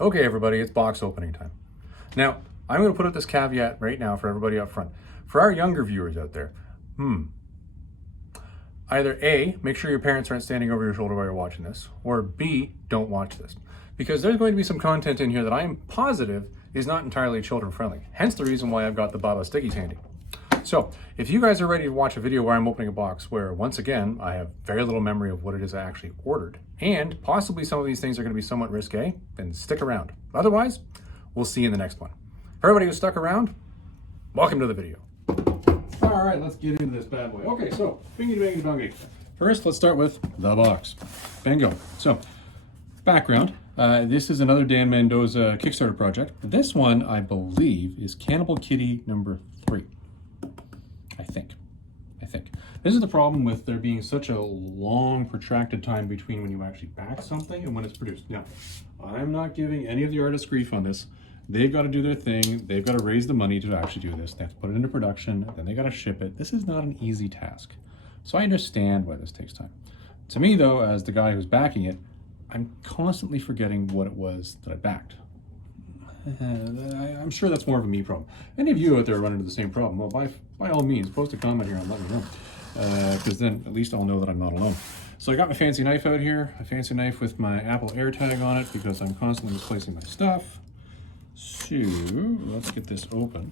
Okay, everybody, it's box opening time. Now, I'm going to put up this caveat right now for everybody up front. For our younger viewers out there, either A, make sure your parents aren't standing over your shoulder while you're watching this, or B, don't watch this. Because there's going to be some content in here that I am positive is not entirely children friendly. Hence the reason why I've got the Baba Stickies handy. So, if you guys are ready to watch a video where I'm opening a box where, once again, I have very little memory of what it is I actually ordered, and possibly some of these things are going to be somewhat risque, then stick around. Otherwise, we'll see you in the next one. For everybody who stuck around, welcome to the video. All right, let's get into this bad boy. Okay, so, bingy bangy bongy. First, let's start with the box. Bingo. So, background. This is another Dan Mendoza Kickstarter project. This one, I believe, is Cannibal Kitty number 3. I think. This is the problem with there being such a long, protracted time between when you actually back something and when it's produced. Now, I'm not giving any of the artists grief on this. They've got to do their thing. They've got to raise the money to actually do this. They have to put it into production, then they got to ship it. This is not an easy task. So I understand why this takes time. To me, though, as the guy who's backing it, I'm constantly forgetting what it was that I backed. I'm sure that's more of a me problem. Any of you out there run into the same problem, well, by all means, post a comment here and let me know. Because then at least I'll know that I'm not alone. So I got my fancy knife out here, a fancy knife with my Apple AirTag on it because I'm constantly misplacing my stuff. So let's get this open.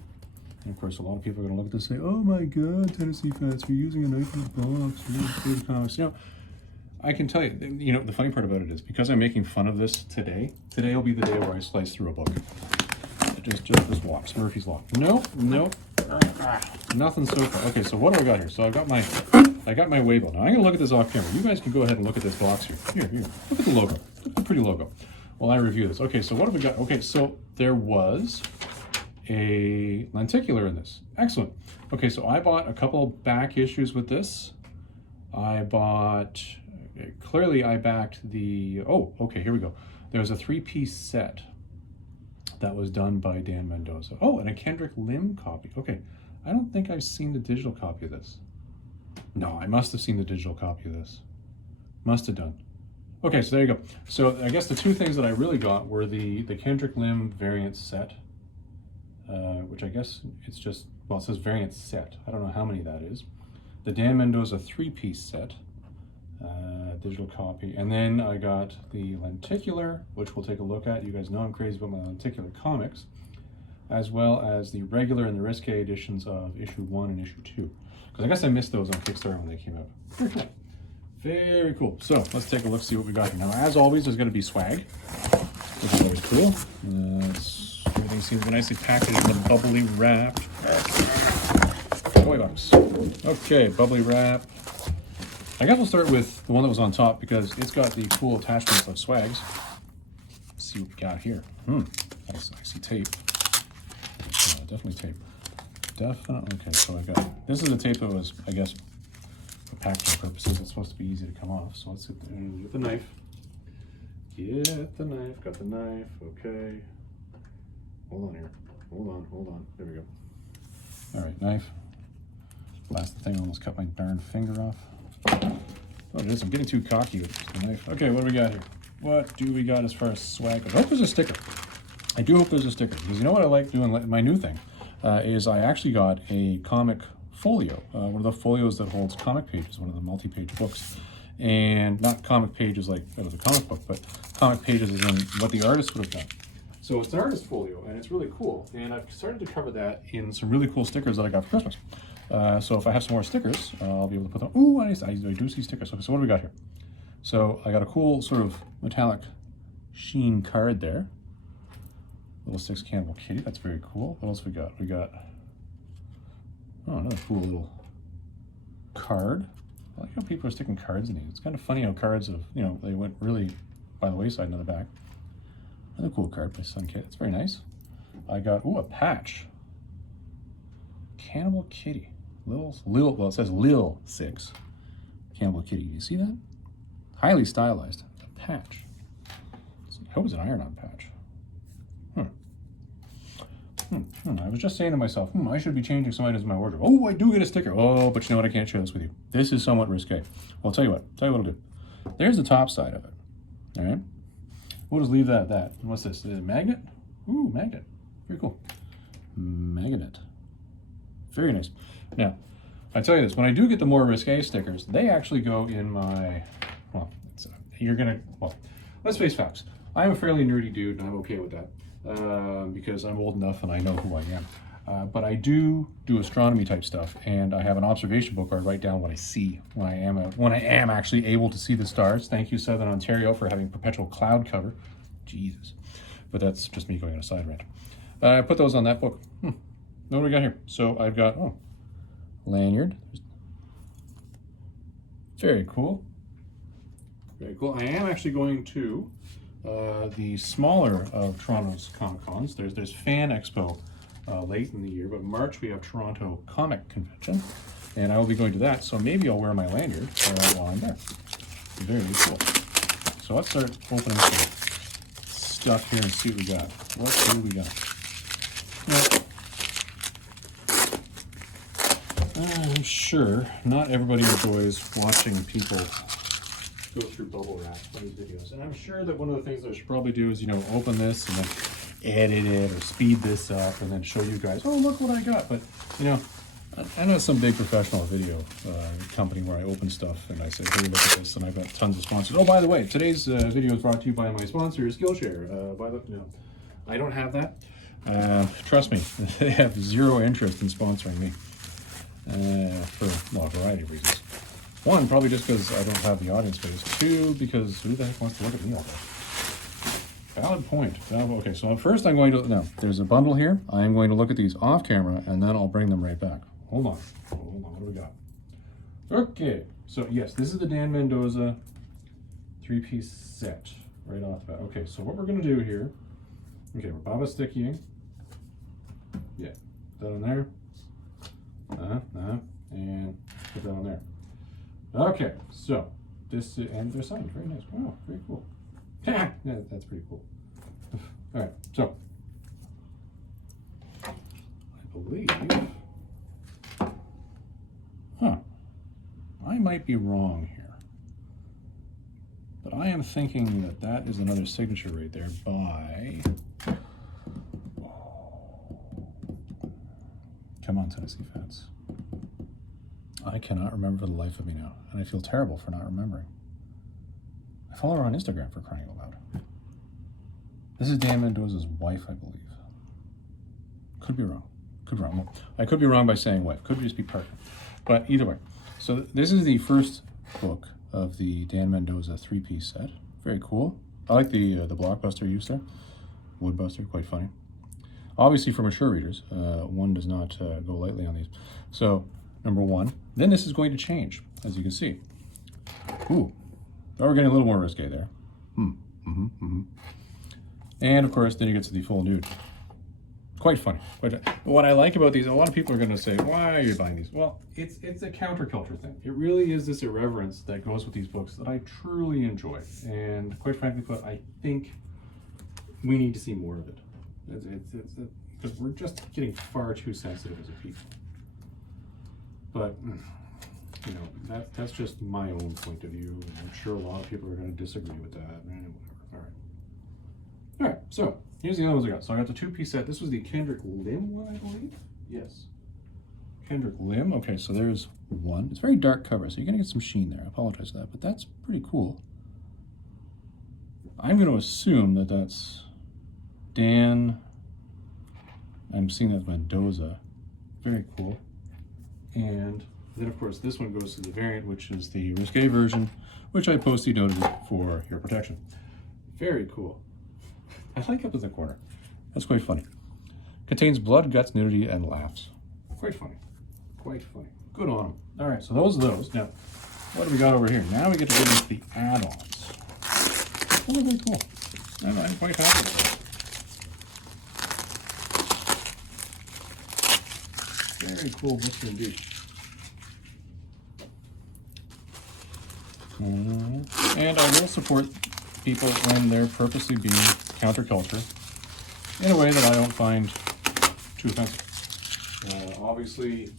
And of course, a lot of people are going to look at this and say, oh my God, Tennessee Fats, you're using a knife in a box, you're using comics. You know, I can tell you, the funny part about it is because I'm making fun of this today will be the day where I slice through a book. Just this walks, Murphy's Law. Nope. Nothing so far. Okay, so what do I got here? So I got my Weibo. Now I'm gonna look at this off camera. You guys can go ahead and look at this box here. Here. Look at the logo. Look at the pretty logo. While I review this. Okay, so what have we got? Okay, so there was a lenticular in this. Excellent. Okay, so I bought a couple back issues with this. Clearly I backed the, okay, here we go. There's a 3-piece set that was done by Dan Mendoza. Oh, and a Kendrick Lim copy. Okay, I don't think I've seen the digital copy of this. No, I must have seen the digital copy of this. Must have done. Okay, so there you go. So I guess the two things that I really got were the Kendrick Lim variant set, which I guess it's just, well, it says variant set. I don't know how many that is. The Dan Mendoza 3-piece set, digital copy. And then I got the Lenticular, which we'll take a look at. You guys know I'm crazy about my Lenticular comics, as well as the regular and the risque editions of issue 1 and issue 2. Because I guess I missed those on Kickstarter when they came out. Very cool. Very cool. So let's take a look, see what we got here. Now, as always, there's going to be swag, which is always cool. Everything seems nicely packaged and bubbly wrapped. Toy box. Okay, bubbly wrap. I guess we'll start with the one that was on top because it's got the cool attachments of swags. Let's see what we got here. I see tape. Definitely tape. Okay, so I got, this is a tape that was, I guess, for packaging purposes. It's supposed to be easy to come off. So let's get the knife. Get the knife, got the knife, okay. Hold on here. Hold on. There we go. All right, knife. Last thing, almost cut my darn finger off. Oh, it is. I'm getting too cocky with the knife. Okay, what do we got here? What do we got as far as swag? I hope there's a sticker. I do hope there's a sticker because you know what I like doing? My new thing is I actually got a comic folio, one of the folios that holds comic pages, one of the multi-page books. And not comic pages like out of the comic book, but comic pages is in what the artist would have done. So it's an artist folio, and it's really cool. And I've started to cover that in some really cool stickers that I got for Christmas. So if I have some more stickers, I'll be able to put them. Ooh, I do see stickers. Okay, so what do we got here? So I got a cool sort of metallic sheen card there. Little 6 Cannibal Kitty. That's very cool. What else we got? We got, another cool little card. I like how people are sticking cards in these. It's kind of funny how cards have, they went really by the wayside in the back. Another cool card by Sun Kit. It's very nice. I got, a patch. Cannibal Kitty. Well, it says Lil 6. Cannibal Kitty. You see that? Highly stylized. A patch. I hope it's an iron-on patch. I was just saying to myself, I should be changing some items in my wardrobe. Oh, I do get a sticker. Oh, but you know what? I can't share this with you. This is somewhat risque. Well, I'll tell you what. I'll do. There's the top side of it. All right. We'll just leave that at that. What's this? Is it a magnet? Ooh, magnet. Very cool. Magnet. Very nice. Now, I tell you this, when I do get the more risque stickers, they actually go in my, well, let's face facts. I'm a fairly nerdy dude, and I'm okay with that because I'm old enough and I know who I am. But I do astronomy type stuff, and I have an observation book where I write down what I see when I am actually able to see the stars. Thank you, Southern Ontario, for having perpetual cloud cover. Jesus. But that's just me going on a side rant. I put those on that book. What do we got here? So I've got, lanyard. Very cool. Very cool. I am actually going to the smaller of Toronto's Comic Cons. There's Fan Expo late in the year, but March we have Toronto Comic Convention, and I will be going to that. So maybe I'll wear my lanyard while I'm there. Very cool. So let's start opening some stuff here and see what we got. What do we got? Now, I'm sure not everybody enjoys watching people go through bubble wrap on these videos, and I'm sure that one of the things that I should probably do is, open this and then edit it or speed this up and then show you guys, oh, look what I got. But I'm not some big professional video company where I open stuff and I say, hey, look at this, and I've got tons of sponsors. Oh, by the way, today's video is brought to you by my sponsor, Skillshare. I don't have that. Trust me, they have zero interest in sponsoring me for a variety of reasons. One, probably just because I don't have the audience space. Two, because who the heck wants to look at me all day? Valid point. Okay, so first I'm going to, now, there's a bundle here. I'm going to look at these off camera, and then I'll bring them right back. Hold on, what do we got? Okay, so yes, this is the Dan Mendoza 3-piece set, right off the bat. Okay, so what we're gonna do here, okay, we're Baba stickying. Yeah, that on there. And put that on there. Okay, so this, and they're signed, very nice. Wow, very cool. Yeah, that's pretty cool. All right, so I believe, I might be wrong here, but I am thinking that that is another signature right there by, come on, Tennessee fans. I cannot remember for the life of me now, and I feel terrible for not remembering. I follow her on Instagram, for crying out loud. This is Dan Mendoza's wife, I believe. Could be wrong. Well, I could be wrong by saying wife. Could just be partner. But either way. So this is the first book of the Dan Mendoza 3-piece set. Very cool. I like the blockbuster use there. Woodbuster, quite funny. Obviously for mature readers, one does not go lightly on these. So, number one. Then this is going to change, as you can see. Ooh. Oh, we're getting a little more risque there. And of course, then you get to the full nude. Quite funny. But what I like about these, a lot of people are going to say, why are you buying these? Well, it's a counterculture thing. It really is this irreverence that goes with these books that I truly enjoy. And quite frankly, but I think we need to see more of it. Because we're just getting far too sensitive as a people. But that's just my own point of view. I'm sure a lot of people are going to disagree with that. All right, so here's the other ones I got. So I got the 2-piece set. This was the Kendrick Lim one, I believe. Yes. Kendrick Lim. Okay, so there's one. It's very dark cover, so you're going to get some sheen there. I apologize for that, but that's pretty cool. I'm going to assume that that's Dan. I'm seeing that's Mendoza. Very cool. And then, of course, this one goes to the variant, which is the risque version, which I post-it noted for your protection. Very cool. I like up in the corner. That's quite funny. Contains blood, guts, nudity, and laughs. Quite funny. Quite funny. Good on them. All right, so those are those. Now, what do we got over here? Now we get to get into the add-ons. Oh, they're very cool. I'm quite happy with that. Very cool books indeed. And I will support people when they're purposely being counterculture in a way that I don't find too offensive. Obviously,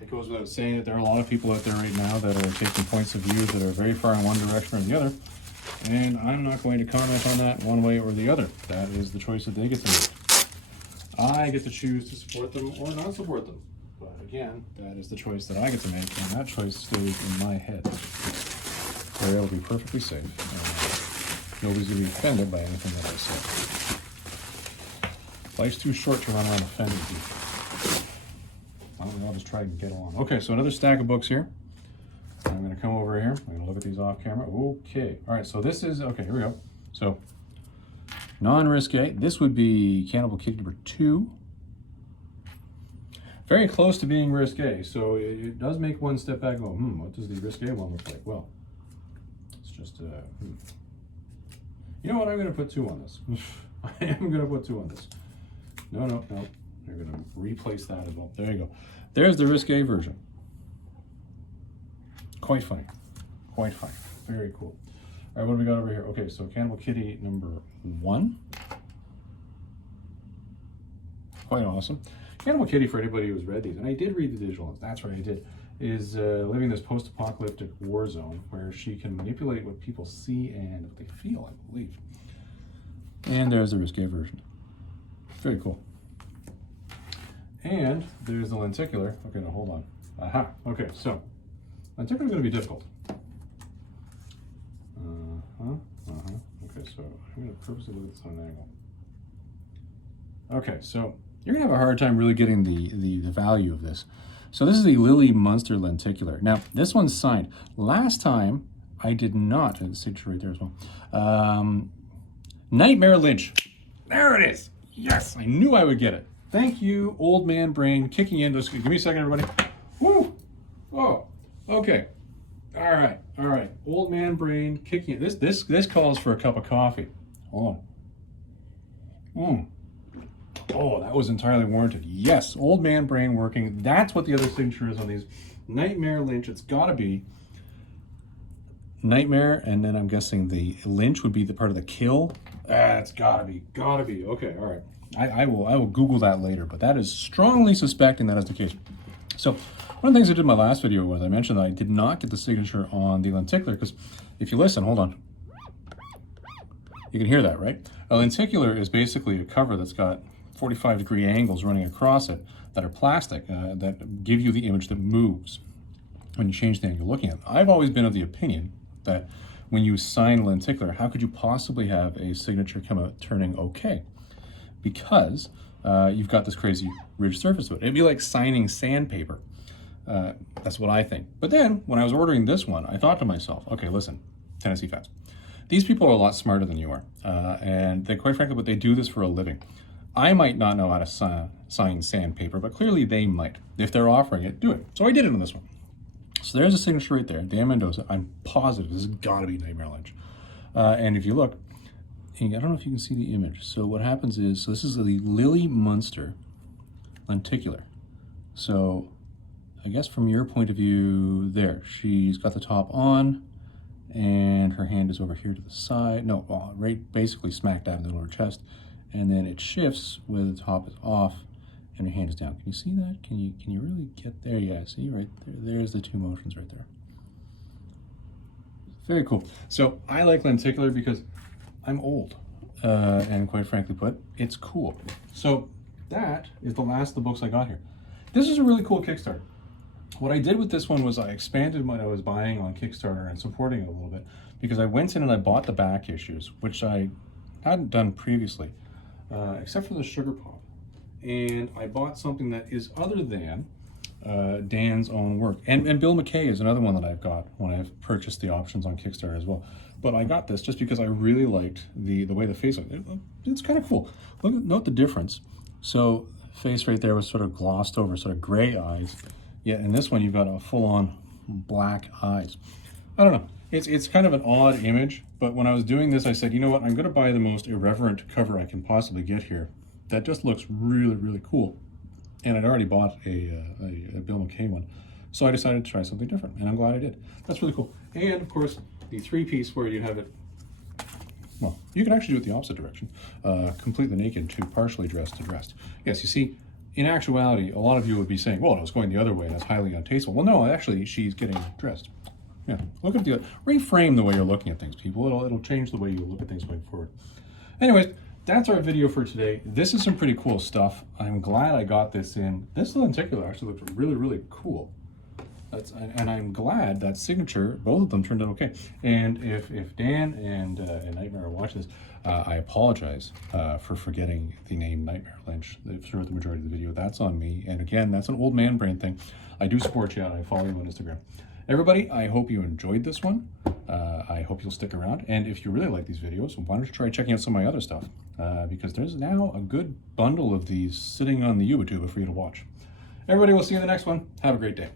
it goes without saying that there are a lot of people out there right now that are taking points of view that are very far in one direction or the other. And I'm not going to comment on that one way or the other. That is the choice that they get to make. I get to choose to support them or not support them. But again, that is the choice that I get to make, and that choice stays in my head. Where it'll be perfectly safe. Nobody's going to be offended by anything that I say. Life's too short to run around offending people. I'll just try and get along. Okay, so another stack of books here. I'm going to come over here. I'm going to look at these off camera. Okay. All right, so this is, okay, here we go. So, non-risque. This would be Kannibal Kitty number 2. Very close to being risque. So it does make one step back and go, what does the risque one look like? Well, it's just, you know what? I'm going to put 2 on this. I am going to put 2 on this. No. You're going to replace that as well. There you go. There's the risque version. Quite funny. Quite funny. Very cool. All right, what do we got over here? Okay, so Kannibal Kitty number 1. Quite awesome. Kannibal Kitty, for anybody who's read these, and I did read the digital ones, that's right, I did, is living this post-apocalyptic war zone where she can manipulate what people see and what they feel, I believe. And there's the risque version. Very cool. And there's the lenticular. Okay, now hold on. Aha. Okay, so lenticular is going to be difficult. Okay, so I'm going to purposely look at this on an angle. Okay, so you're going to have a hard time really getting the value of this. So this is the Lily Munster lenticular. Now, this one's signed. Last time, I did not, and the signature right there as well. Nightmare Lynch. There it is. Yes, I knew I would get it. Thank you, old man brain, kicking in. Just give me a second, everybody. Woo! Oh, okay. All right. Old man brain kicking in. This calls for a cup of coffee. Hold on. Oh, that was entirely warranted. Yes, old man brain working. That's what the other signature is on these. Nightmare Lynch. It's got to be Nightmare, and then I'm guessing the Lynch would be the part of the kill. It's gotta be. Okay, all right. I will Google that later, but that is strongly suspecting that is the case. So one of the things I did in my last video was I mentioned that I did not get the signature on the lenticular because if you listen, hold on, you can hear that, right? A lenticular is basically a cover that's got 45-degree angles running across it that are plastic that give you the image that moves when you change the angle you're looking at. I've always been of the opinion that when you sign lenticular, how could you possibly have a signature come out turning okay? Because you've got this crazy ridged surface to it. It'd be like signing sandpaper. That's what I think. But then, when I was ordering this one, I thought to myself, okay, listen, Tennessee fans, these people are a lot smarter than you are. And they, quite frankly, but they do this for a living. I might not know how to sign sandpaper, but clearly they might. If they're offering it, do it. So I did it on this one. So there's a signature right there, Dan Mendoza. I'm positive this has got to be Nightmare Lynch. And if you look, I don't know if you can see the image. So what happens is, so this is the Lily Munster lenticular. So I guess from your point of view there, she's got the top on and her hand is over here to the side. No, right, basically smack dab in the middle of her chest. And then it shifts where the top is off and her hand is down. Can you see that? Can you really get there? Yeah, see right there. There's the 2 motions right there. Very cool. So I like lenticular because I'm old, and quite frankly put, it's cool. So that is the last of the books I got here. This is a really cool Kickstarter. What I did with this one was I expanded what I was buying on Kickstarter and supporting it a little bit because I went in and I bought the back issues, which I hadn't done previously, except for the Sugar Pop. And I bought something that is other than Dan's own work. And Bill McKay is another one that I've got when I've purchased the options on Kickstarter as well. But I got this just because I really liked the way the face looked. It's kind of cool. Note the difference. So face right there was sort of glossed over, sort of gray eyes. Yet in this one you've got a full-on black eyes. I don't know. It's kind of an odd image, but when I was doing this I said, you know what, I'm going to buy the most irreverent cover I can possibly get here. That just looks really, really cool. And I'd already bought a Bill McKay one. So I decided to try something different, and I'm glad I did. That's really cool. And of course, the 3-piece where you have it, well, you can actually do it the opposite direction. Completely naked to partially dressed to dressed. Yes, you see, in actuality, a lot of you would be saying, well, I was going the other way, and that's highly untasteful. Well, no, actually, she's getting dressed. Yeah, look at the, reframe the way you're looking at things, people. It'll change the way you look at things going forward. Anyways, that's our video for today. This is some pretty cool stuff. I'm glad I got this in. This lenticular actually looked really, really cool. And I'm glad that signature, both of them turned out okay. And if Dan and Nightmare are watching this, I apologize for forgetting the name Nightmare Lynch throughout the majority of the video. That's on me. And again, that's an old man brain thing. I do support you and I follow you on Instagram. Everybody, I hope you enjoyed this one. I hope you'll stick around. And if you really like these videos, why don't you try checking out some of my other stuff? Because there's now a good bundle of these sitting on the YouTuber for you to watch. Everybody, we'll see you in the next one. Have a great day.